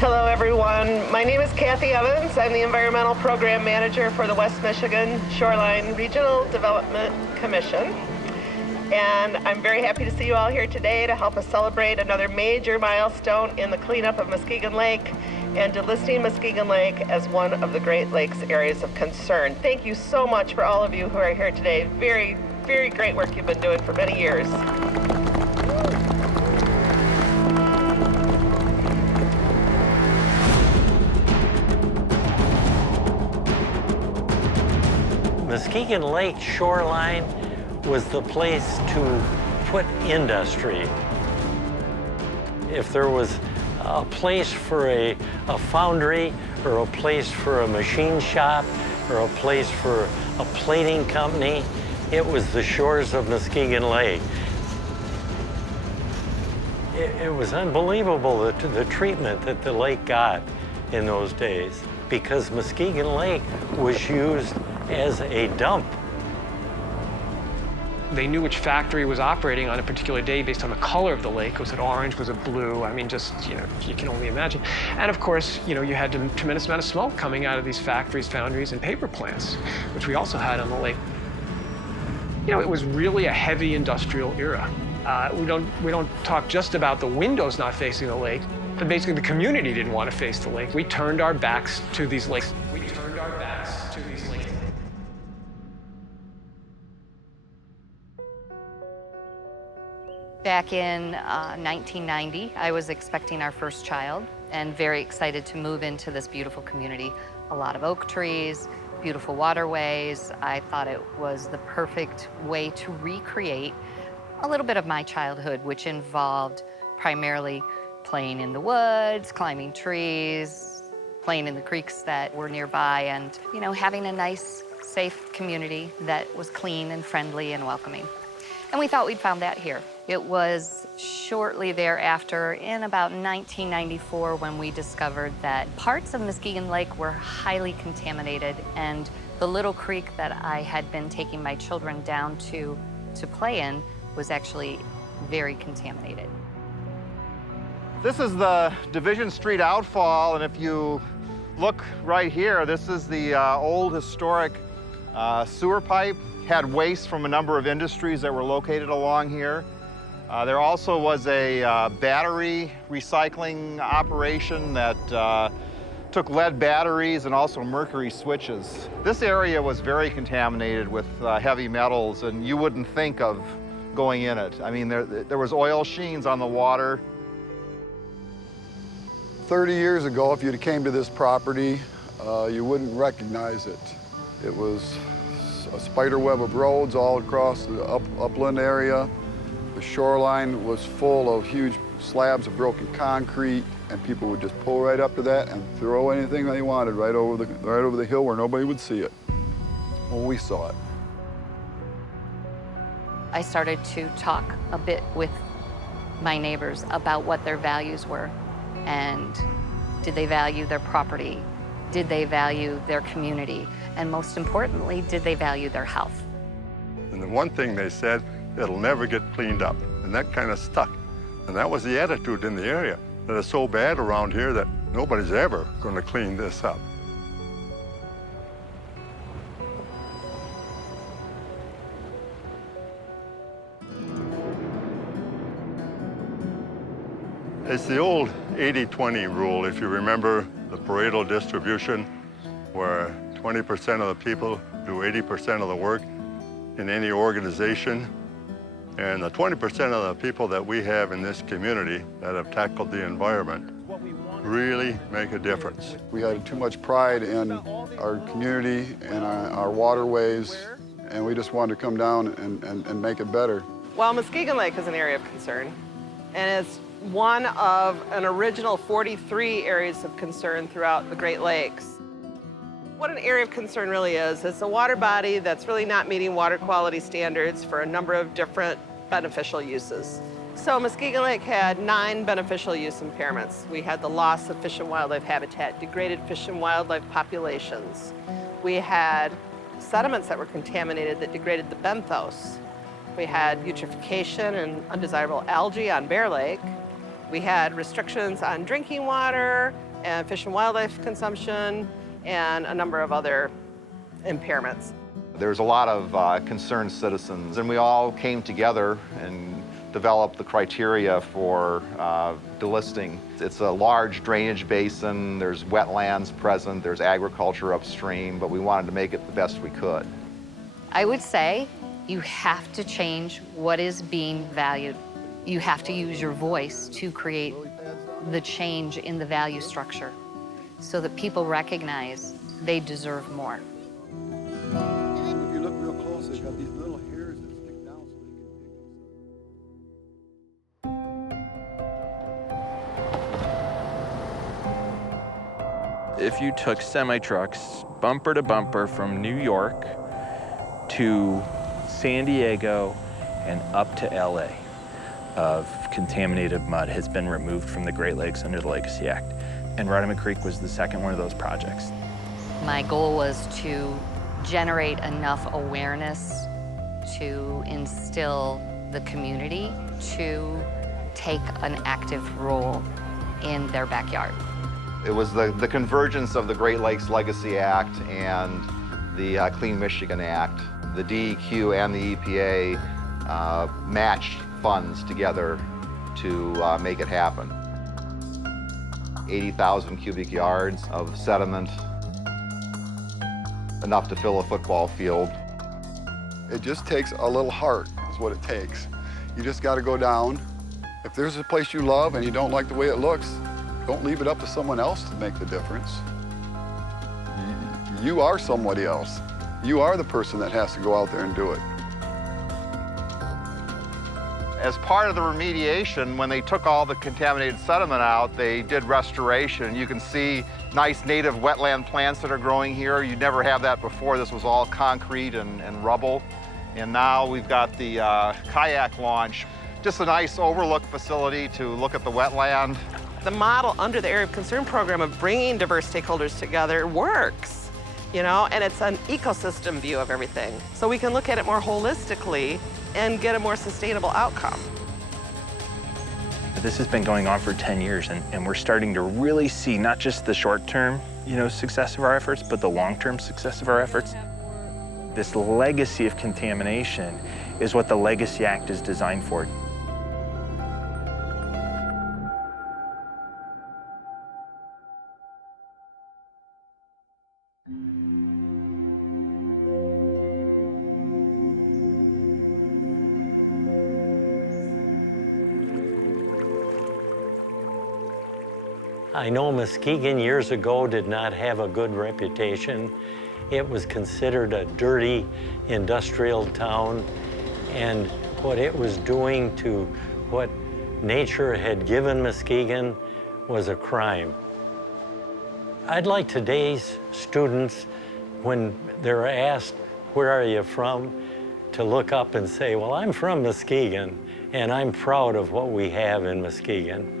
Hello everyone, my name is Kathy Evans. I'm the Environmental Program Manager for the West Michigan Shoreline Regional Development Commission. And I'm very happy to see you all here today to help us celebrate another major milestone in the cleanup of Muskegon Lake and delisting Muskegon Lake as one of the Great Lakes areas of concern. Thank you so much for all of you who are here today. Very, very great work you've been doing for many years. Muskegon Lake Shoreline was the place to put industry. If there was a place for a foundry or a place for a machine shop or a place for a plating company, it was the shores of Muskegon Lake. It was unbelievable the treatment that the lake got in those days because Muskegon Lake was used as a dump. They knew which factory was operating on a particular day based on the color of the lake. Was it orange? Was it blue? I mean, just, you can only imagine. And of course, you had a tremendous amount of smoke coming out of these factories, foundries, and paper plants, which we also had on the lake. It was really a heavy industrial era. We don't talk just about the windows not facing the lake, but basically the community didn't want to face the lake. We turned our backs to these lakes. Back in 1990, I was expecting our first child and very excited to move into this beautiful community. A lot of oak trees, beautiful waterways. I thought it was the perfect way to recreate a little bit of my childhood, which involved primarily playing in the woods, climbing trees, playing in the creeks that were nearby, and having a nice, safe community that was clean and friendly and welcoming. And we thought we'd found that here. It was shortly thereafter, in about 1994, when we discovered that parts of Muskegon Lake were highly contaminated, and the little creek that I had been taking my children down to play in was actually very contaminated. This is the Division Street outfall, and if you look right here, this is the old historic sewer pipe. Had waste from a number of industries that were located along here. There also was a battery recycling operation that took lead batteries and also mercury switches. This area was very contaminated with heavy metals, and you wouldn't think of going in it. I mean, there was oil sheens on the water. 30 years ago, if you came to this property, you wouldn't recognize it. It was a spider web of roads all across the upland area. The shoreline was full of huge slabs of broken concrete, and people would just pull right up to that and throw anything they wanted right over the hill where nobody would see it. Well, we saw it. I started to talk a bit with my neighbors about what their values were, and did they value their property? Did they value their community? And most importantly, did they value their health? And the one thing they said, it'll never get cleaned up. And that kind of stuck. And that was the attitude in the area, that it's so bad around here that nobody's ever going to clean this up. It's the old 80-20 rule, if you remember the Pareto distribution, where 20% of the people do 80% of the work in any organization. And the 20% of the people that we have in this community that have tackled the environment really make a difference. We had too much pride in our community and our waterways, and we just wanted to come down and make it better. Well, Muskegon Lake is an area of concern, and it's one of an original 43 areas of concern throughout the Great Lakes. What an area of concern really is, it's a water body that's really not meeting water quality standards for a number of different beneficial uses. So Muskegon Lake had 9 beneficial use impairments. We had the loss of fish and wildlife habitat, degraded fish and wildlife populations. We had sediments that were contaminated that degraded the benthos. We had eutrophication and undesirable algae on Bear Lake. We had restrictions on drinking water, and fish and wildlife consumption, and a number of other impairments. There's a lot of concerned citizens, and we all came together and developed the criteria for delisting. It's a large drainage basin, there's wetlands present, there's agriculture upstream, but we wanted to make it the best we could. I would say you have to change what is being valued. You have to use your voice to create the change in the value structure so that people recognize they deserve more. If you look real close, they've got these little hairs that stick down so they can If you took semi-trucks bumper to bumper from New York to San Diego and up to LA, of contaminated mud has been removed from the Great Lakes under the Legacy Act. And Ruddiman Creek was the second one of those projects. My goal was to generate enough awareness to instill the community to take an active role in their backyard. It was the convergence of the Great Lakes Legacy Act and the Clean Michigan Act. The DEQ and the EPA matched funds together to make it happen. 80,000 cubic yards of sediment, enough to fill a football field. It just takes a little heart, is what it takes. You just got to go down. If there's a place you love and you don't like the way it looks, don't leave it up to someone else to make the difference. You are somebody else. You are the person that has to go out there and do it. As part of the remediation, when they took all the contaminated sediment out, they did restoration. You can see nice native wetland plants that are growing here. You'd never have that before. This was all concrete and rubble. And now we've got the kayak launch. Just a nice overlook facility to look at the wetland. The model under the Area of Concern program of bringing diverse stakeholders together works, you know, and it's an ecosystem view of everything. So we can look at it more holistically and get a more sustainable outcome. This has been going on for 10 years, and we're starting to really see not just the short-term, success of our efforts, but the long-term success of our efforts. This legacy of contamination is what the Legacy Act is designed for. I know Muskegon years ago did not have a good reputation. It was considered a dirty industrial town, and what it was doing to what nature had given Muskegon was a crime. I'd like today's students, when they're asked, where are you from, to look up and say, well, I'm from Muskegon, and I'm proud of what we have in Muskegon.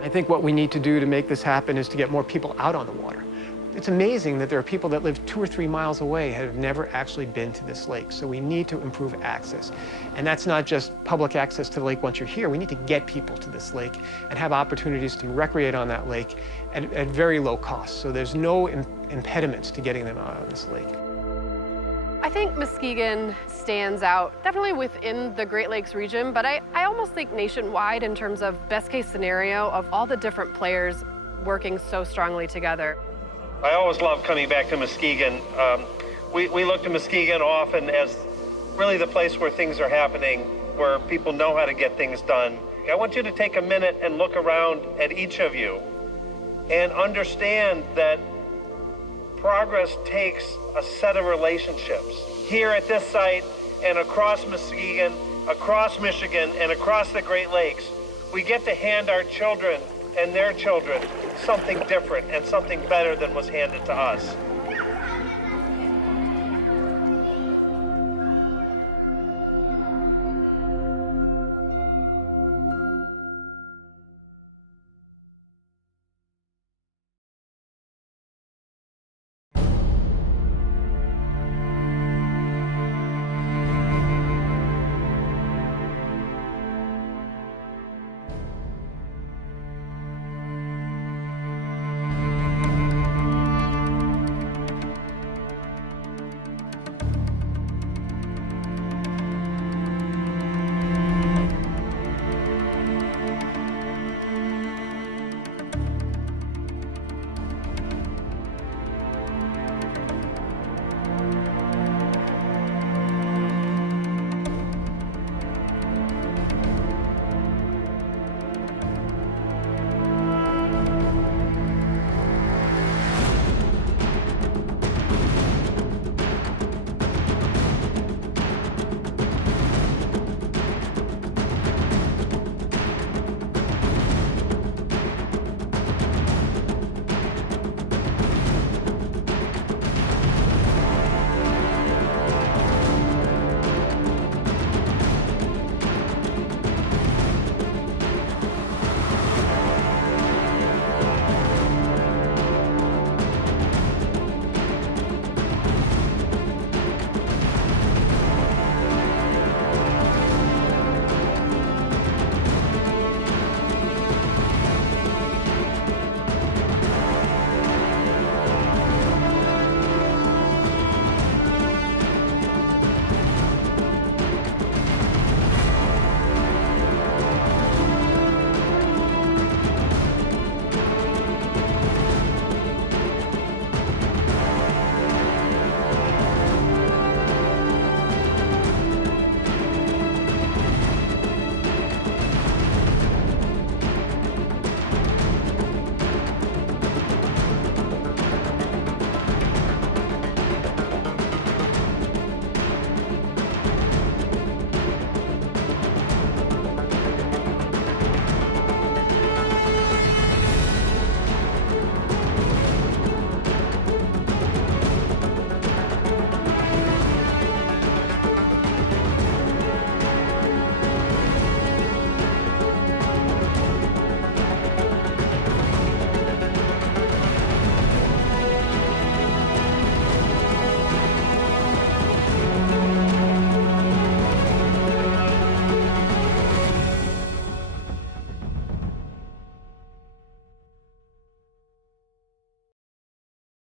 I think what we need to do to make this happen is to get more people out on the water. It's amazing that there are people that live 2 or 3 miles away and have never actually been to this lake. So we need to improve access. And that's not just public access to the lake once you're here. We need to get people to this lake and have opportunities to recreate on that lake at very low cost. So there's no impediments to getting them out on this lake. I think Muskegon stands out definitely within the Great Lakes region, but I almost think nationwide in terms of best case scenario of all the different players working so strongly together. I always love coming back to Muskegon. We look to Muskegon often as really the place where things are happening, where people know how to get things done. I want you to take a minute and look around at each of you and understand that progress takes a set of relationships. Here at this site and across Muskegon, across Michigan, and across the Great Lakes, we get to hand our children and their children something different and something better than was handed to us.